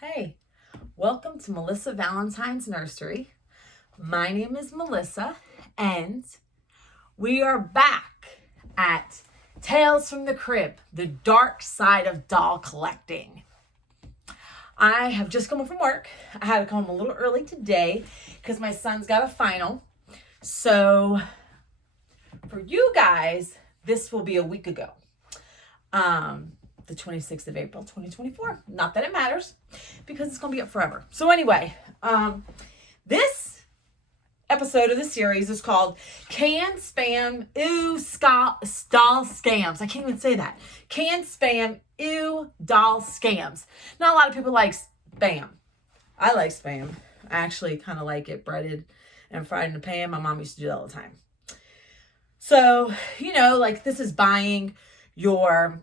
Hey, welcome to Melissa Valentine's Nursery. My name is Melissa, and we are back at Tales from the Crib, the dark side of doll collecting. I have just come home from work. I had to come home a little early today because my son's got a final. So for you guys, this will be a week ago. The 26th of April, 2024. Not that it matters because it's going to be up forever. So anyway, this episode of the series is called Can Spam Doll Scams. I can't even say that. Can Spam Doll Scams. Not a lot of people like spam. I like spam. I actually kind of like it breaded and fried in a pan. My mom used to do that all the time. So, like this is buying your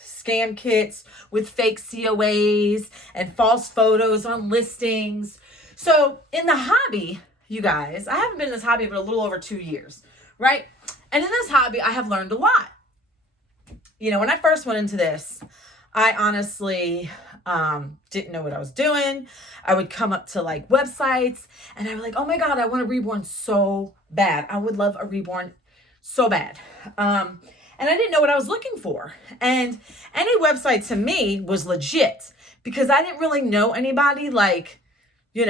scam kits with fake COAs and false photos on listings. So in the hobby, you guys, I haven't been in this hobby but a little over 2 years, right? And in this hobby, I have learned a lot. When I first went into this, I honestly didn't know what I was doing. I would come up to like websites and I was like, oh my God, I want a reborn so bad. I would love a reborn so bad. And I didn't know what I was looking for. And any website to me was legit because I didn't really know anybody. Like, I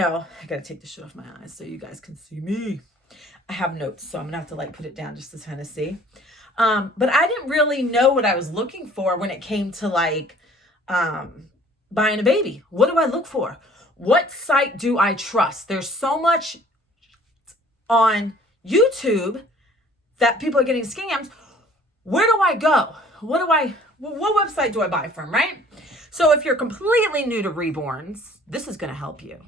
got to take the shit off my eyes so you guys can see me. I have notes, so I'm going to have to like put it down just to kind of see. But I didn't really know what I was looking for when it came to like buying a baby. What do I look for? What site do I trust? There's so much on YouTube that people are getting scammed. Where do I go? What website do I buy from, right? So if you're completely new to Reborns, this is going to help you.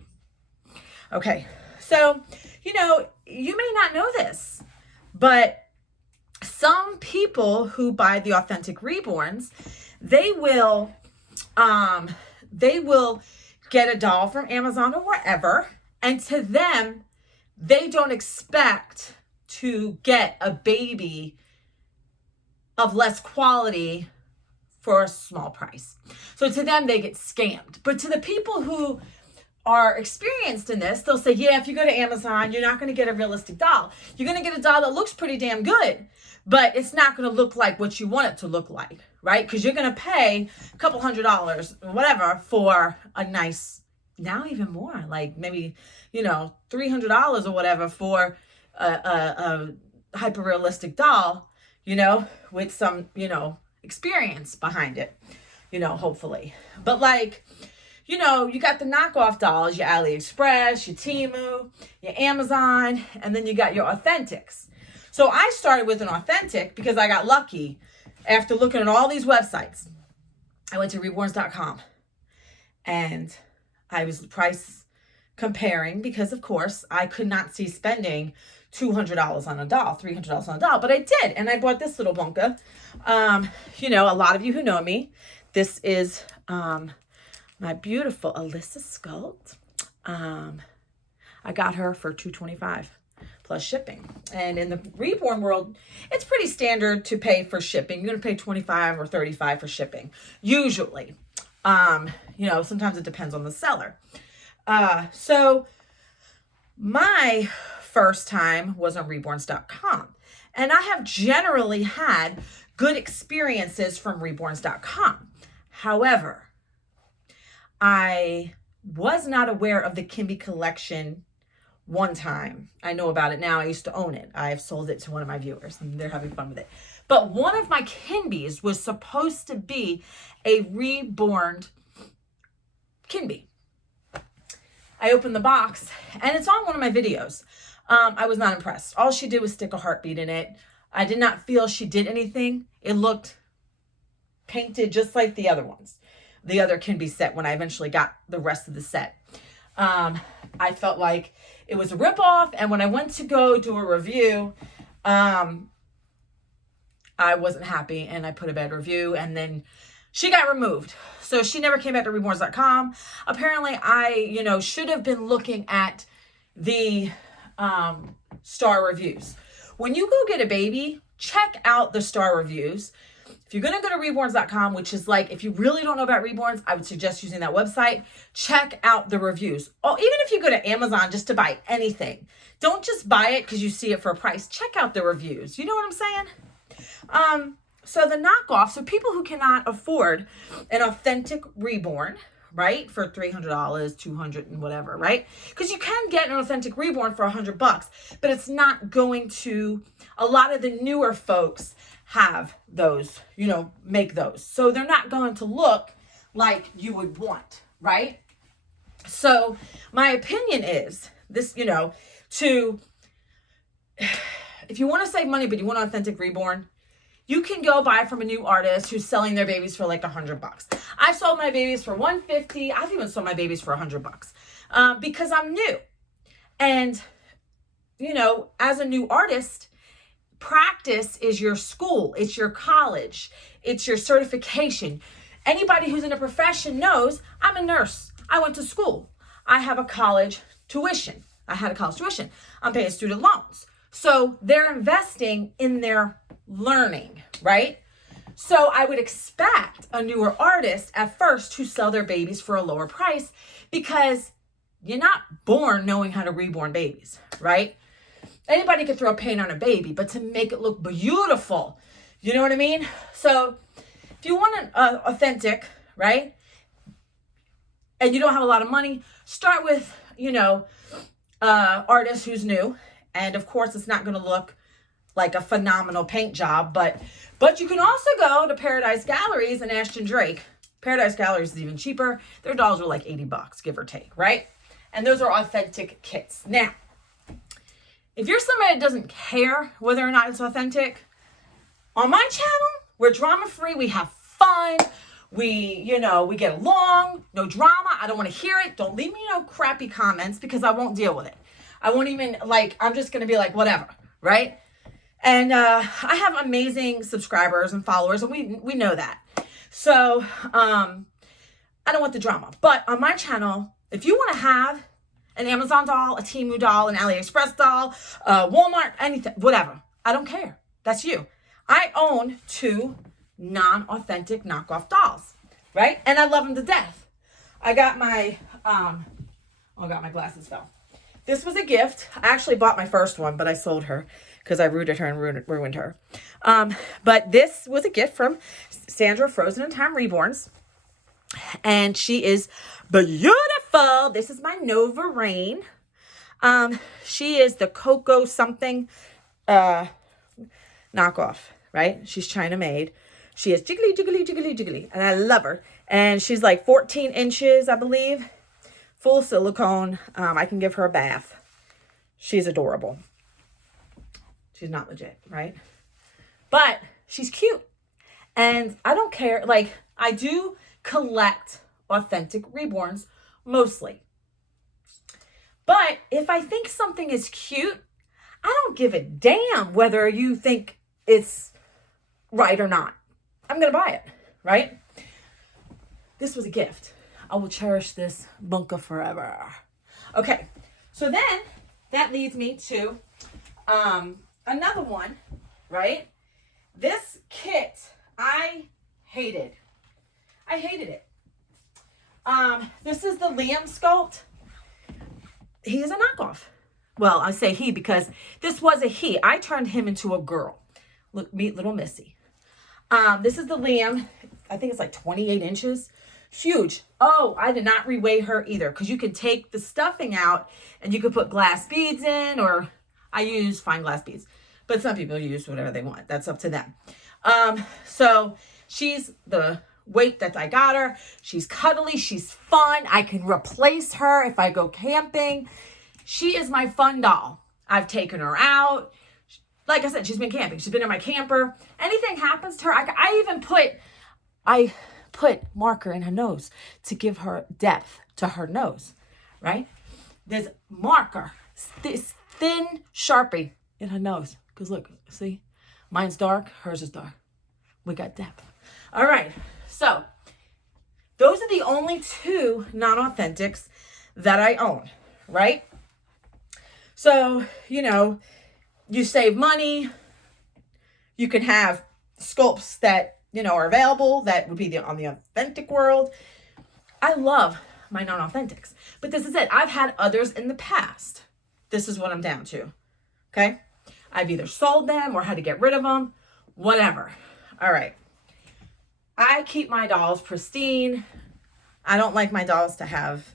Okay. So, you may not know this, but some people who buy the authentic Reborns, they will get a doll from Amazon or wherever, and to them, they don't expect to get a baby of less quality for a small price. So to them, they get scammed. But to the people who are experienced in this, they'll say, yeah, if you go to Amazon, you're not going to get a realistic doll. You're going to get a doll that looks pretty damn good, but it's not going to look like what you want it to look like, right? Because you're going to pay a couple $100, whatever, for a nice, now even more, like maybe, $300 or whatever for a hyper-realistic doll, with some, experience behind it, hopefully. But like, you got the knockoff dolls, your AliExpress, your Temu, your Amazon, and then you got your authentics. So I started with an authentic because I got lucky after looking at all these websites. I went to reborns.com and I was price comparing because of course I could not see spending $200 on a doll, $300 on a doll, but I did. And I bought this little bunka. A lot of you who know me, this is my beautiful Alyssa Sculpt. I got her for $225 plus shipping. And in the reborn world, it's pretty standard to pay for shipping. You're going to pay $25 or $35 for shipping, usually. Sometimes it depends on the seller. So my first time was on reborns.com. And I have generally had good experiences from reborns.com. However, I was not aware of the Kimby collection one time. I know about it now. I used to own it. I've sold it to one of my viewers and they're having fun with it. But one of my Kimbys was supposed to be a reborn Kimby. I opened the box and it's on one of my videos. I was not impressed. All she did was stick a heartbeat in it. I did not feel she did anything. It looked painted just like the other ones. The other Kimby set when I eventually got the rest of the set. I felt like it was a ripoff. And when I went to go do a review, I wasn't happy and I put a bad review and then she got removed. So she never came back to reborns.com. Apparently I, should have been looking at the star reviews. When you go get a baby, check out the star reviews. if you're going to go to reborns.com, which is like, if you really don't know about Reborns, I would suggest using that website. Check out the reviews. Oh, even if you go to Amazon just to buy anything, don't just buy it because you see it for a price. Check out the reviews. You know what I'm saying? So the knockoff, so people who cannot afford an authentic Reborn, right, for $300, $200 and whatever, right? Because you can get an authentic Reborn for $100, but it's not going to, a lot of the newer folks have those, you know, make those. So they're not going to look like you would want, right? So my opinion is this, you know, if you want to save money, but you want an authentic Reborn, you can go buy from a new artist who's selling their babies for like $100. I've sold my babies for $150. I've even sold my babies for $100 because I'm new. And, you know, as a new artist, practice is your school, it's your college, it's your certification. Anybody who's in a profession knows I'm a nurse. I went to school. I have a college tuition. I had a college tuition. I'm paying student loans. So they're investing in their learning, right? So I would expect a newer artist at first to sell their babies for a lower price because you're not born knowing how to reborn babies, right? Anybody could throw paint on a baby, but to make it look beautiful, you know what I mean? So if you want an authentic, right, and you don't have a lot of money, start with, you know, artist who's new. And of course, it's not going to look like a phenomenal paint job, but you can also go to Paradise Galleries and Ashton Drake. Paradise Galleries is even cheaper. Their dolls are like $80, give or take, right? And those are authentic kits. Now, if you're somebody that doesn't care whether or not it's authentic, on my channel, we're drama-free, we have fun, we get along, no drama, I don't want to hear it, don't leave me no crappy comments because I won't deal with it. I won't even, I'm just going to be like, whatever, right? And I have amazing subscribers and followers, and we know that. So I don't want the drama. But on my channel, if you want to have an Amazon doll, a Temu doll, an AliExpress doll, Walmart, anything, whatever. I don't care. That's you. I own 2 non-authentic knockoff dolls, right? And I love them to death. I got my, my glasses fell. This was a gift. I actually bought my first one, but I sold her because I rooted her and ruined her. But this was a gift from Sandra Frozen in Time Reborns. And she is beautiful. This is my Nova Rain. She is the Cocoa something knockoff, right? She's China made. She is jiggly, jiggly, jiggly, jiggly. And I love her. And she's like 14 inches, I believe. Full silicone. I can give her a bath. She's adorable. She's not legit, right? But she's cute. And I don't care. Like, I do collect authentic Reborns mostly. But if I think something is cute, I don't give a damn whether you think it's right or not. I'm going to buy it, right? This was a gift. I will cherish this bunker forever. Okay, so then that leads me to another one, right? This kit, I hated. I hated it. This is the Liam sculpt. He is a knockoff. Well, I say he because this was a he. I turned him into a girl. Look, meet little Missy. This is the Liam. I think it's like 28 inches. Huge. Oh, I did not reweigh her either because you could take the stuffing out and you could put glass beads in, or I use fine glass beads. But some people use whatever they want. That's up to them. So she's the weight that I got her. She's cuddly. She's fun. I can replace her if I go camping. She is my fun doll. I've taken her out. Like I said, she's been camping. She's been in my camper. Anything happens to her, I even put marker in her nose to give her depth to her nose, right? There's marker, this thin Sharpie in her nose. Because look, see, mine's dark, hers is dark. We got depth. All right, so those are the only 2 non-authentics that I own, right? So, you save money. You can have sculpts that, are available that would be on the authentic world. I love my non-authentics, but this is it. I've had others in the past. This is what I'm down to. Okay. I've either sold them or had to get rid of them, whatever. All right. I keep my dolls pristine. I don't like my dolls to have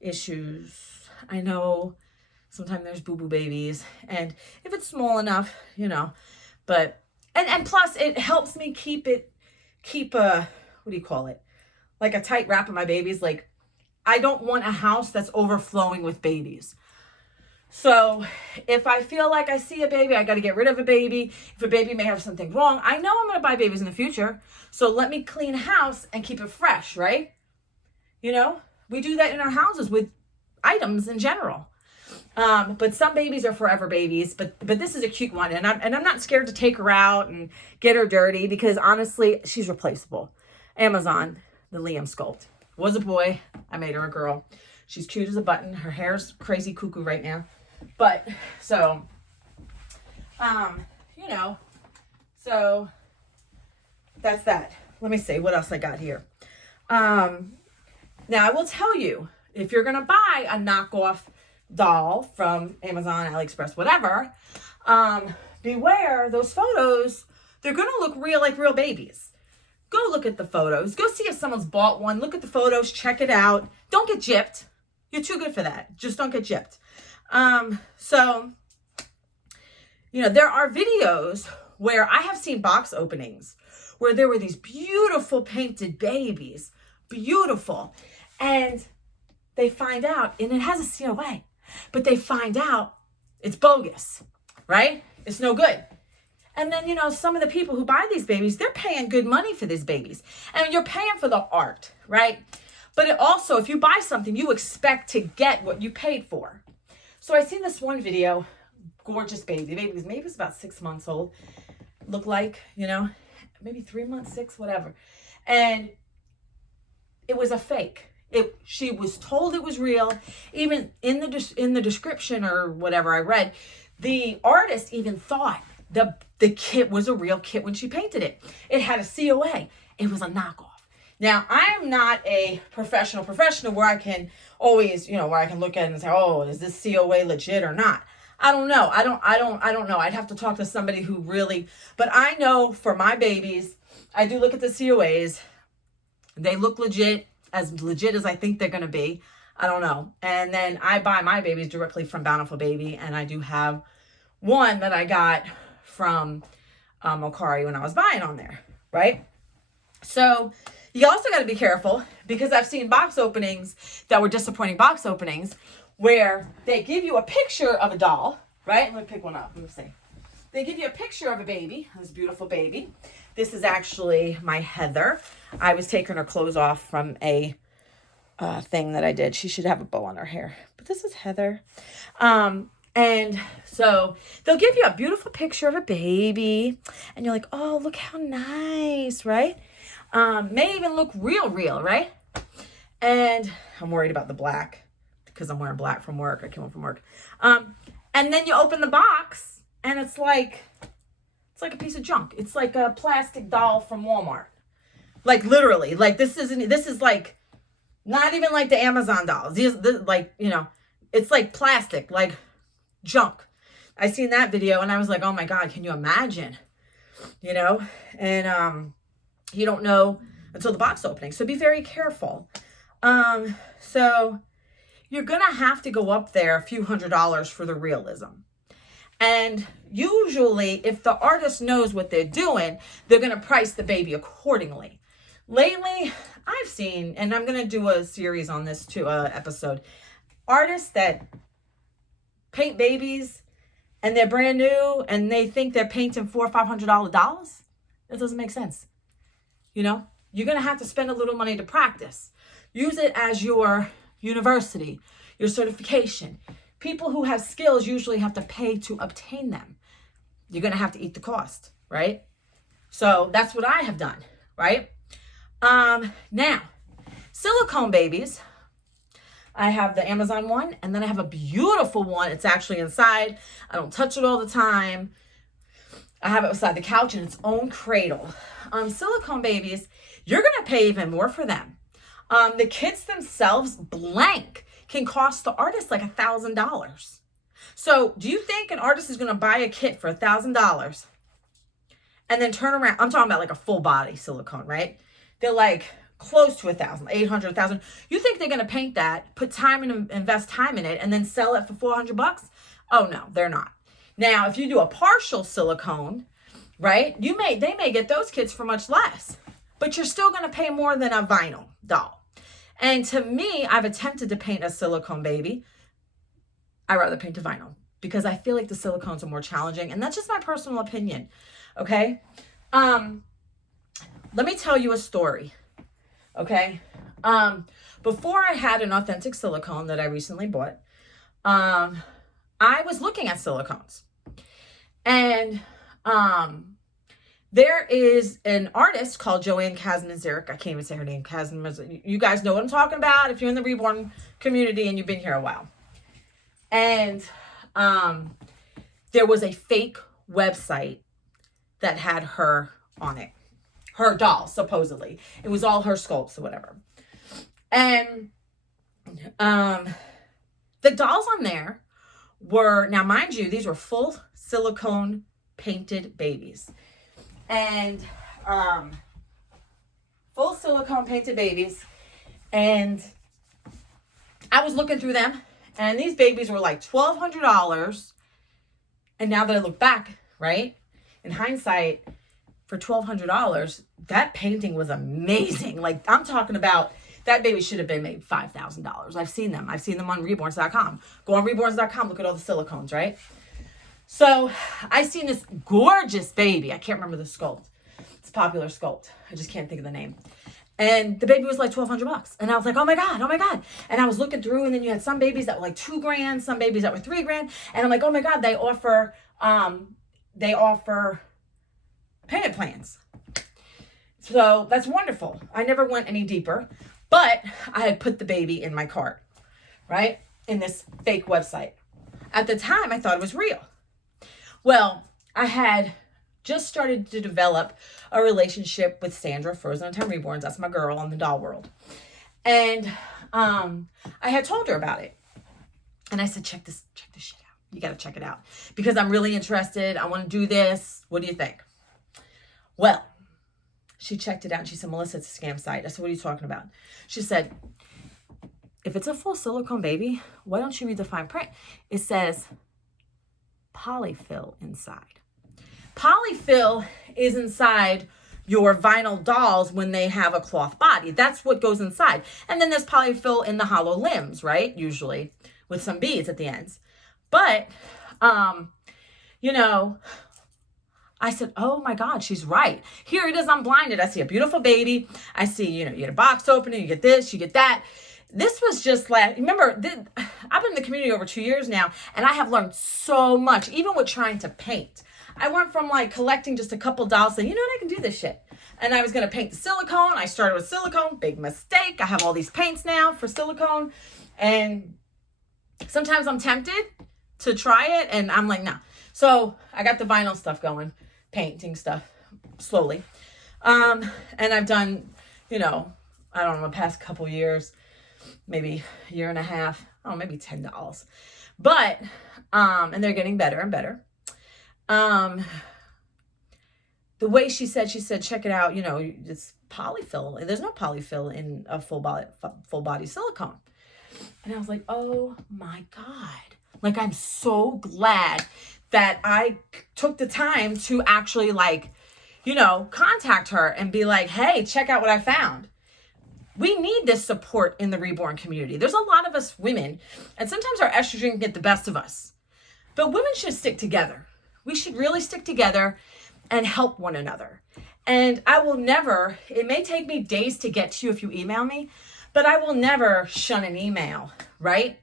issues. I know sometimes there's boo-boo babies, and if it's small enough, but, and plus it helps me keep a, what do you call it? Like a tight wrap of my babies. Like, I don't want a house that's overflowing with babies. So if I feel like I see a baby, I got to get rid of a baby. If a baby may have something wrong, I know I'm going to buy babies in the future. So let me clean a house and keep it fresh, right? We do that in our houses with items in general. But some babies are forever babies, but this is a cute one. And I'm not scared to take her out and get her dirty, because honestly, she's replaceable. Amazon, the Liam sculpt, was a boy. I made her a girl. She's cute as a button. Her hair's crazy cuckoo right now. But so, so that's that. Let me see what else I got here. Now I will tell you, if you're going to buy a knockoff doll from Amazon, AliExpress, whatever, beware those photos. They're going to look real, like real babies. Go look at the photos. Go see if someone's bought one. Look at the photos. Check it out. Don't get gypped. You're too good for that. Just don't get gypped. So, there are videos where I have seen box openings where there were these beautiful painted babies. Beautiful. And they find out, and it has a COA, but they find out it's bogus, right? It's no good. And then, some of the people who buy these babies, they're paying good money for these babies. And you're paying for the art, right? But it also, if you buy something, you expect to get what you paid for. So I seen this one video, gorgeous baby. The baby was about 6 months old. Looked like, maybe 3 months, 6, whatever. And it was a fake. She was told it was real. Even in the description or whatever I read, the artist even thought the kit was a real kit when she painted it. It had a COA. It was a knockoff. Now, I am not a professional where I can always, where I can look at it and say, oh, is this COA legit or not? I don't know. I don't know. I'd have to talk to somebody who really, but I know for my babies, I do look at the COAs. They look legit as I think they're going to be. I don't know. And then I buy my babies directly from Bountiful Baby. And I do have one that I got from Okari when I was buying on there, right? So you also got to be careful, because I've seen box openings that were disappointing box openings where they give you a picture of a doll, right? Let me pick one up. Let me see. They give you a picture of a baby, this beautiful baby. This is actually my Heather. I was taking her clothes off from a thing that I did. She should have a bow on her hair, but this is Heather. And so they'll give you a beautiful picture of a baby and you're like, oh, look how nice, right? May even look real, right? And I'm worried about the black because I'm wearing black from work. I came home from work. And then you open the box and it's like a piece of junk. It's like a plastic doll from Walmart. Like literally, like this is like not even like the Amazon dolls. These like, it's like plastic, like junk. I seen that video and I was like, oh my God, can you imagine? And you don't know until the box opening. So be very careful. So you're going to have to go up there a few $100s for the realism. And usually if the artist knows what they're doing, they're going to price the baby accordingly. Lately, I've seen, and I'm going to do a series on this too, episode, artists that paint babies and they're brand new and they think they're painting $400 or $500 dolls. That doesn't make sense. You're going to have to spend a little money to practice. Use it as your university, your certification. People who have skills usually have to pay to obtain them. You're going to have to eat the cost, right? So that's what I have done, right? Now, Silicone Babies. I have the Amazon one, and then I have a beautiful one. It's actually inside. I don't touch it all the time. I have it beside the couch in its own cradle. Silicone Babies, you're going to pay even more for them. The kits themselves, blank, can cost the artist like $1,000. So do you think an artist is going to buy a kit for $1,000 and then turn around? I'm talking about like a full body silicone, right? They're like close to 1,000, 800, 1,000. You think they're going to paint that, put time and invest time in it, and then sell it for $400? Oh no, they're not. Now, if you do a partial silicone, right, they may get those kits for much less, but you're still going to pay more than a vinyl doll. And to me, I've attempted to paint a silicone baby. I rather paint a vinyl because I feel like the silicones are more challenging, and that's just my personal opinion. Okay. Let me tell you a story. Okay. Before I had an authentic silicone that I recently bought, I was looking at silicones, and there is an artist called Joanne Kazmazeric. I can't even say her name. Kazmazeric. You guys know what I'm talking about if you're in the Reborn community and you've been here a while. And there was a fake website that had her on it. Her doll, supposedly. It was all her sculpts or whatever. And the dolls on there were, now mind you, these were full silicone painted babies. And full silicone painted babies. And I was looking through them, and these babies were like $1,200. And now that I look back, right, in hindsight, for $1,200, that painting was amazing. Like, I'm talking about, that baby should have been made $5,000. I've seen them. I've seen them on Reborns.com. Go on Reborns.com, look at all the silicones, right? So I seen this gorgeous baby. I can't remember the sculpt. It's a popular sculpt. I just can't think of the name. And the baby was like $1,200. And I was like, oh my God, oh my God. And I was looking through, and then you had some babies that were like $2,000, some babies that were $3,000. And I'm like, oh my God, they offer payment plans. So that's wonderful. I never went any deeper, but I had put the baby in my cart, right? In this fake website. At the time, I thought it was real. Well, I had just started to develop a relationship with Sandra, Frozen on Time Reborns. That's my girl in the doll world. And I had told her about it. And I said, check this shit out. You got to check it out. Because I'm really interested. I want to do this. What do you think? Well, she checked it out and she said, Melissa, it's a scam site. I said, what are you talking about? She said, if it's a full silicone baby, why don't you read the fine print? It says polyfill inside. Polyfill is inside your vinyl dolls when they have a cloth body. That's what goes inside. And then there's polyfill in the hollow limbs, right? Usually with some beads at the ends. But, I said, oh my God, she's right. Here it is, I'm blinded. I see a beautiful baby. I see, you get a box opening, you get this, you get that. This was just like, remember, I've been in the community over 2 years now, and I have learned so much, even with trying to paint. I went from like collecting just a couple dolls, saying, you know what, I can do this shit. And I was going to paint the silicone. I started with silicone, big mistake. I have all these paints now for silicone. And sometimes I'm tempted to try it, and I'm like, nah. So I got the vinyl stuff going, painting stuff slowly. And I've done, I don't know, the past couple years, maybe a year and a half, maybe 10 dolls. But, and they're getting better and better. The way she said, check it out, it's polyfill. There's no polyfill in a full body silicone. And I was like, oh my God. Like, I'm so glad that I took the time to actually contact her and be like, hey, check out what I found. We need this support in the Reborn community. There's a lot of us women, and sometimes our estrogen can get the best of us. But women should stick together. We should really stick together and help one another. And I will never, it may take me days to get to you if you email me, but I will never shun an email, right?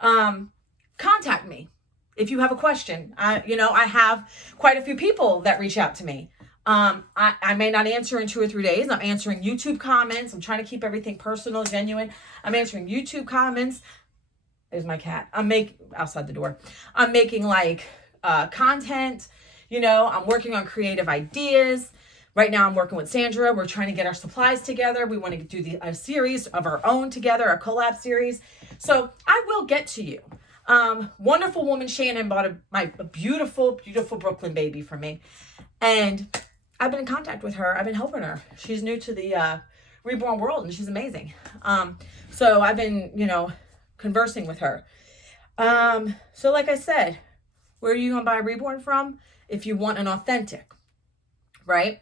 Contact me if you have a question. I have quite a few people that reach out to me. I may not answer in 2 or 3 days. I'm answering YouTube comments. I'm trying to keep everything personal, genuine. I'm answering YouTube comments. There's my cat. Outside the door. I'm making content. I'm working on creative ideas, Right now I'm working with Sandra. We're trying to get our supplies together. We want to do a series of our own together, a collab series. So I will get to you. Wonderful woman Shannon bought a beautiful, beautiful Brooklyn baby for me. And I've been in contact with her. I've been helping her. She's new to the reborn world and she's amazing. So I've been, conversing with her. So like I said, where are you going to buy a reborn from? If you want an authentic, right?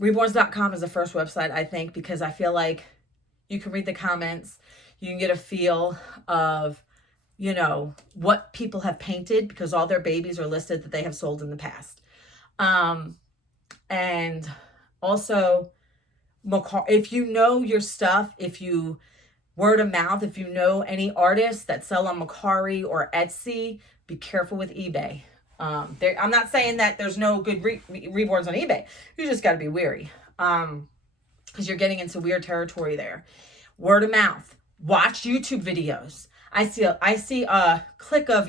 Reborns.com is the first website, I think, because I feel like you can read the comments. You can get a feel of, what people have painted because all their babies are listed that they have sold in the past. And also, if you know your stuff, if you word of mouth, if you know any artists that sell on Mercari or Etsy, be careful with eBay. I'm not saying that there's no good reborns on eBay. You just got to be wary because you're getting into weird territory there. Word of mouth. Watch YouTube videos. I see a clique of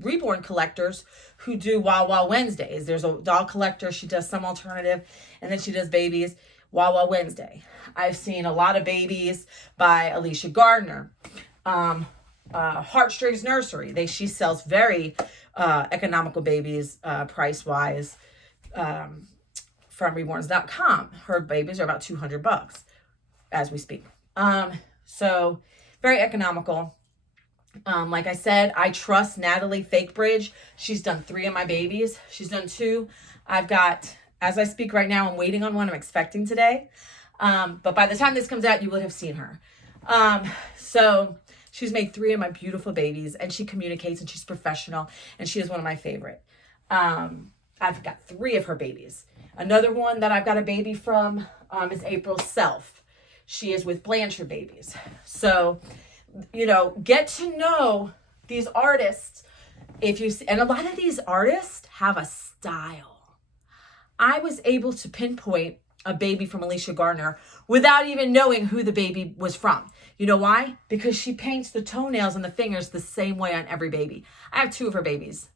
reborn collectors who do Wow Wednesdays. There's a doll collector. She does some alternative, and then she does babies. Wow Wednesday. I've seen a lot of babies by Alicia Gardner. Heartstrings Nursery. She sells very economical babies price-wise from Reborns.com. Her babies are about $200 as we speak. So very economical. Like I said, I trust Natalie Fake Bridge. She's done 3 of my babies. She's done 2. I've got, as I speak right now, I'm waiting on one I'm expecting today. But by the time this comes out, you will have seen her. So she's made 3 of my beautiful babies and she communicates and she's professional and she is one of my favorite. I've got 3 of her babies. Another one that I've got a baby from is April Self. She is with Blanchard Babies. So, get to know these artists. And a lot of these artists have a style. I was able to pinpoint a baby from Alicia Gardner without even knowing who the baby was from. You know why? Because she paints the toenails and the fingers the same way on every baby. I have 2 of her babies.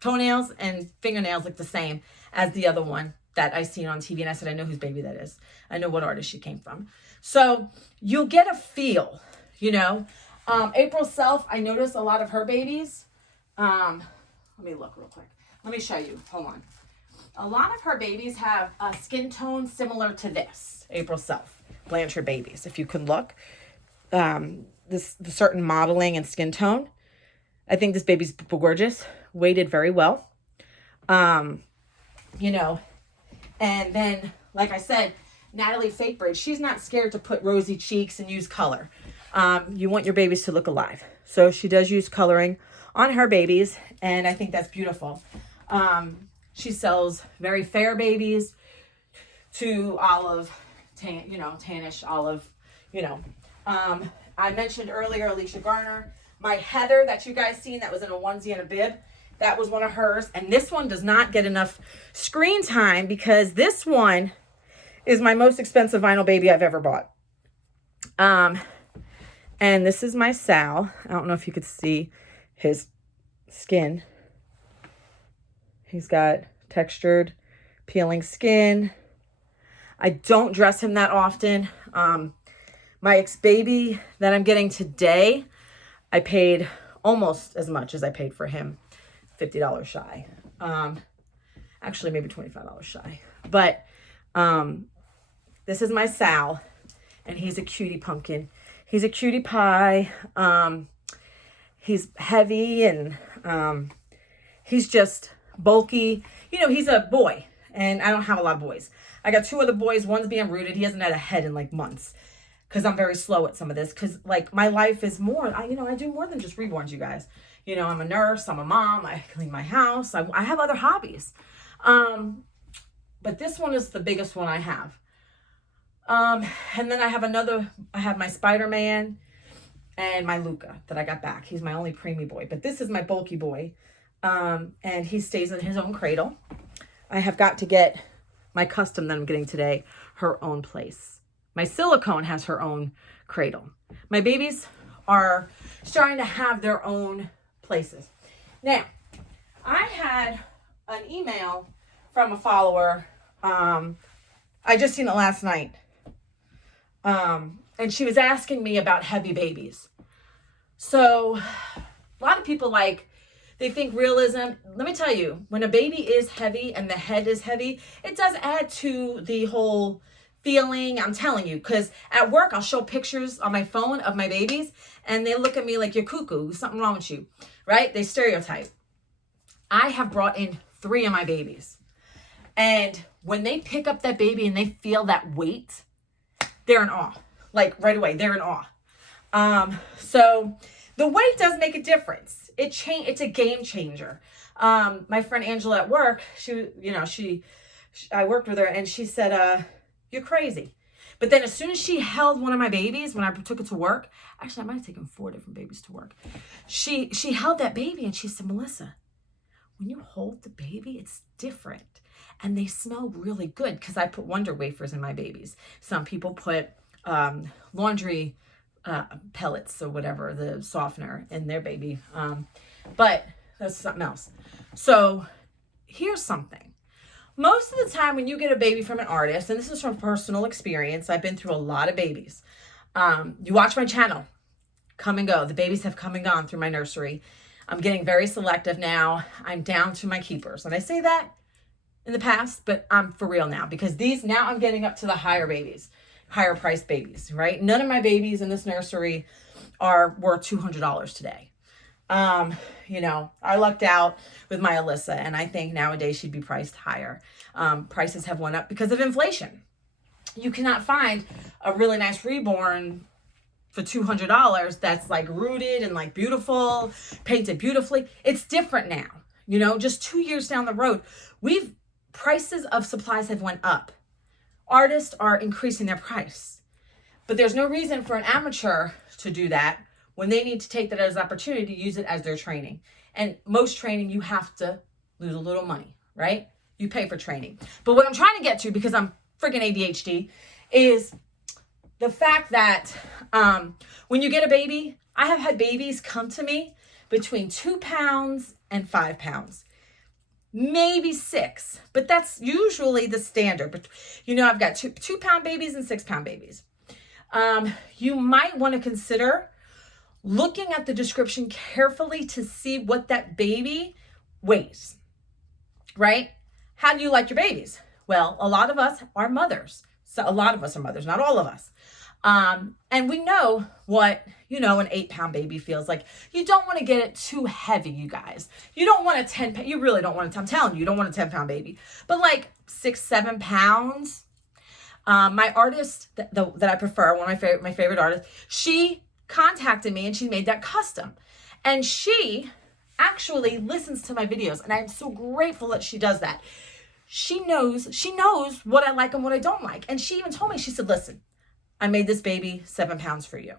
Toenails and fingernails look the same as the other one that I seen on TV. And I said, I know whose baby that is. I know what artist she came from. So you'll get a feel, April Self, I noticed a lot of her babies. Let me look real quick. Let me show you. Hold on. A lot of her babies have a skin tone similar to this. April Self, Blanchard Babies. If you can look, the certain modeling and skin tone. I think this baby's gorgeous. Weighted very well. And then, like I said, Natalie Fake Bridge, she's not scared to put rosy cheeks and use color. You want your babies to look alive. So she does use coloring on her babies, and I think that's beautiful. She sells very fair babies to olive, tannish olive, I mentioned earlier Alicia Gardner. My Heather that you guys seen that was in a onesie and a bib, that was one of hers. And this one does not get enough screen time because this one is my most expensive vinyl baby I've ever bought. And this is my Sal. I don't know if you could see his skin. He's got textured, peeling skin. I don't dress him that often. My ex-baby that I'm getting today, I paid almost as much as I paid for him. $50 shy. Actually, maybe $25 shy. But this is my Sal, and he's a cutie pumpkin. He's a cutie pie. He's heavy, and he's just bulky. He's a boy, and I don't have a lot of boys. I got 2 other boys. One's being rooted. He hasn't had a head in like months because I'm very slow at some of this. Because like my life is more, I do more than just reborns, you guys. I'm a nurse. I'm a mom. I clean my house. I have other hobbies. But this one is the biggest one I have. And then I have my Spider-Man and my Luca that I got back. He's my only preemie boy, but this is my bulky boy. And he stays in his own cradle. I have got to get my custom that I'm getting today, her own place. My Silicone has her own cradle. My babies are starting to have their own places. Now, I had an email from a follower I just seen it last night. And she was asking me about heavy babies. So a lot of people they think realism. Let me tell you, when a baby is heavy and the head is heavy, it does add to the whole feeling. I'm telling you, because at work, I'll show pictures on my phone of my babies and they look at me like you're cuckoo. There's something wrong with you, right? They stereotype. I have brought in 3 of my babies. And when they pick up that baby and they feel that weight, they're in awe. Like right away, they're in awe. So the weight does make a difference. It's a game changer. My friend Angela at work, I worked with her and she said, you're crazy. But then as soon as she held one of my babies, when I took it to work, actually I might have taken 4 different babies to work. She held that baby and she said, Melissa, when you hold the baby, it's different. And they smell really good because I put Wonder Wafers in my babies. Some people put laundry pellets or whatever, the softener in their baby. But that's something else. So here's something. Most of the time when you get a baby from an artist, and this is from personal experience, I've been through a lot of babies. You watch my channel, come and go. The babies have come and gone through my nursery. I'm getting very selective now. I'm down to my keepers. And I say that in the past, but I'm for real now because now I'm getting up to the higher babies, higher priced babies, right? None of my babies in this nursery are worth $200 today. I lucked out with my Alyssa and I think nowadays she'd be priced higher. Prices have went up because of inflation. You cannot find a really nice reborn for $200 that's like rooted and like beautiful, painted beautifully. It's different now. Just 2 years down the road, prices of supplies have went up. Artists are increasing their price, but there's no reason for an amateur to do that when they need to take that as an opportunity to use it as their training. And most training, you have to lose a little money, right? You pay for training. But what I'm trying to get to, because I'm freaking ADHD, is the fact that when you get a baby, I have had babies come to me between 2 pounds and 5 pounds. Maybe 6, but that's usually the standard. But I've got 2-pound babies and 6-pound babies. You might want to consider looking at the description carefully to see what that baby weighs, right? How do you like your babies? Well, a lot of us are mothers. So a lot of us are mothers, not all of us. And we know what, an 8-pound baby feels like. You don't want to get it too heavy, you guys. You don't want you really don't want I'm telling you don't want a 10-pound baby. But like 6-7 pounds. My artist that I prefer, one of my favorite artists, she contacted me and she made that custom. And she actually listens to my videos. And I'm so grateful that she does that. She knows what I like and what I don't like. And she even told me, she said, listen, I made this baby 7 pounds for you.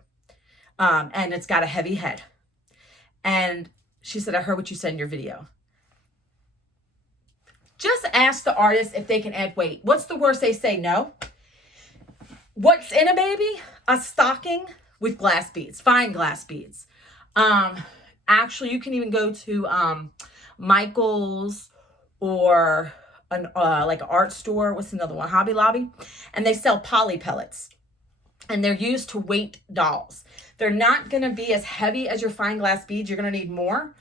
And it's got a heavy head. And she said, I heard what you said in your video. Just ask the artist if they can add weight. What's the worst they say? No. What's in a baby? A stocking with glass beads, fine glass beads. Actually, you can even go to Michael's or like an art store. What's another one? Hobby Lobby. And they sell poly pellets. And they're used to weight dolls. They're not going to be as heavy as your fine glass beads. You're going to need more.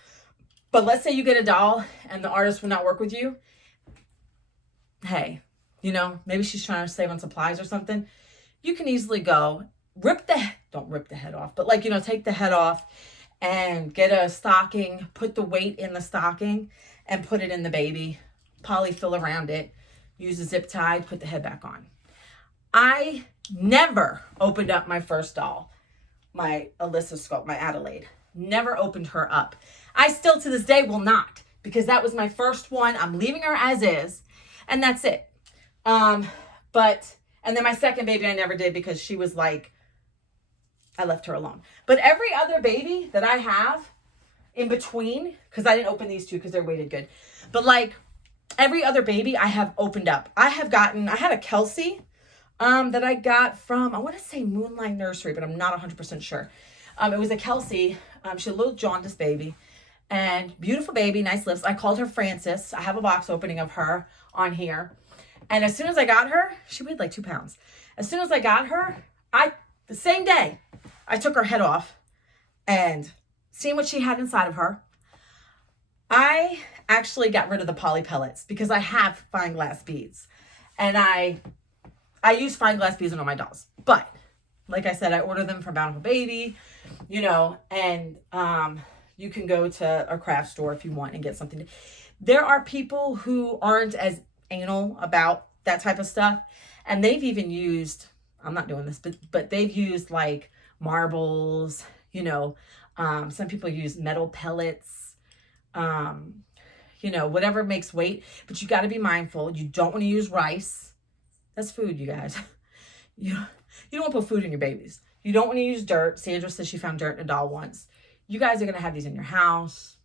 But let's say you get a doll and the artist will not work with you. Hey, maybe she's trying to save on supplies or something. You can easily go don't rip the head off, but take the head off and get a stocking, put the weight in the stocking and put it in the baby, polyfill around it, use a zip tie, put the head back on. I never opened up my first doll, my Alyssa Sculpt, my Adelaide. Never opened her up. I still to this day will not, because that was my first one. I'm leaving her as is, and that's it. And then my second baby I never did because she was like, I left her alone. But every other baby that I have in between, because I didn't open these 2 because they're weighted good. But like every other baby I have opened up. I had a Kelsey that I got from, I want to say Moonlight Nursery, but I'm not 100% sure. It was a Kelsey. She's a little jaundiced baby and beautiful baby, nice lips. I called her Frances. I have a box opening of her on here. And as soon as I got her, she weighed like 2 pounds. As soon as I got her, the same day, I took her head off and seeing what she had inside of her. I actually got rid of the poly pellets because I have fine glass beads. And I use fine glass beads on all my dolls. But like I said, I order them from Bountiful Baby, you know, and you can go to a craft store if you want and get something. There are people who aren't as anal about that type of stuff. And they've even used, I'm not doing this, but they've used like marbles, you know, some people use metal pellets, you know, whatever makes weight. But you got to be mindful. You don't want to use rice. That's food, you guys. You don't want to put food in your babies. You don't want to use dirt. Sandra says she found dirt in a doll once. You guys are going to have these in your house.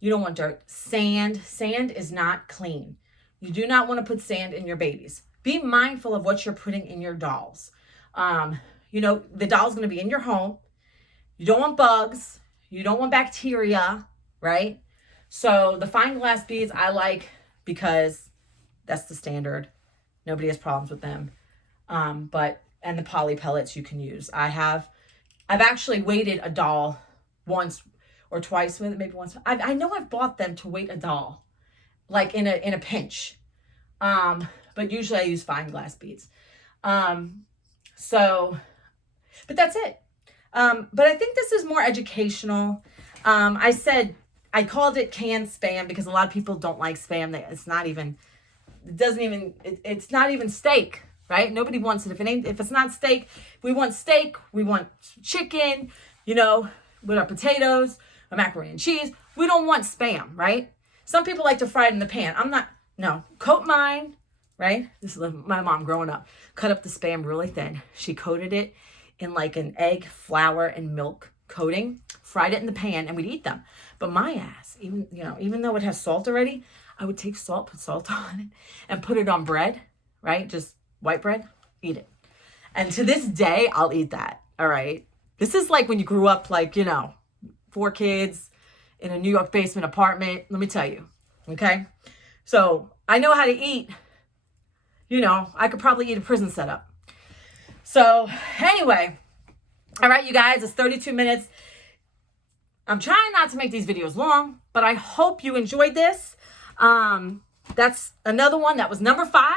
You don't want dirt. Sand is not clean. You do not want to put sand in your babies. Be mindful of what you're putting in your dolls. You know, the doll's going to be in your home. You don't want bugs. You don't want bacteria, right? So the fine glass beads I like because that's the standard. Nobody has problems with them. And the poly pellets you can use. I've actually weighted a doll once or twice with it, maybe once. I know I've bought them to weight a doll, like in a pinch. But usually I use fine glass beads. But that's it. But I think this is more educational. I called it canned spam because a lot of people don't like spam. It's not even steak, right? Nobody wants it. If it's not steak, we want steak, we want chicken, you know, with our potatoes, our macaroni and cheese. We don't want spam, right? Some people like to fry it in the pan. Coat mine, right? This is my mom growing up. Cut up the spam really thin. She coated it in like an egg, flour, and milk coating, fried it in the pan, and we'd eat them. But my ass, even though it has salt already, I would take salt, put salt on it, and put it on bread, right? Just white bread, eat it. And to this day, I'll eat that, all right? This is like when you grew up, like, 4 kids in a New York basement apartment. Let me tell you, okay? So I know how to eat. I could probably eat a prison setup. So anyway, all right, you guys, it's 32 minutes. I'm trying not to make these videos long, but I hope you enjoyed this. That's another one. That was number 5.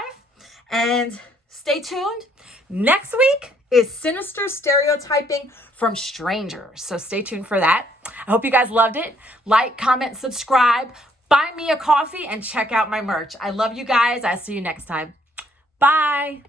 And stay tuned. Next week is Sinister Stereotyping from Strangers. So stay tuned for that. I hope you guys loved it. Like, comment, subscribe, buy me a coffee, and check out my merch. I love you guys. I'll see you next time. Bye.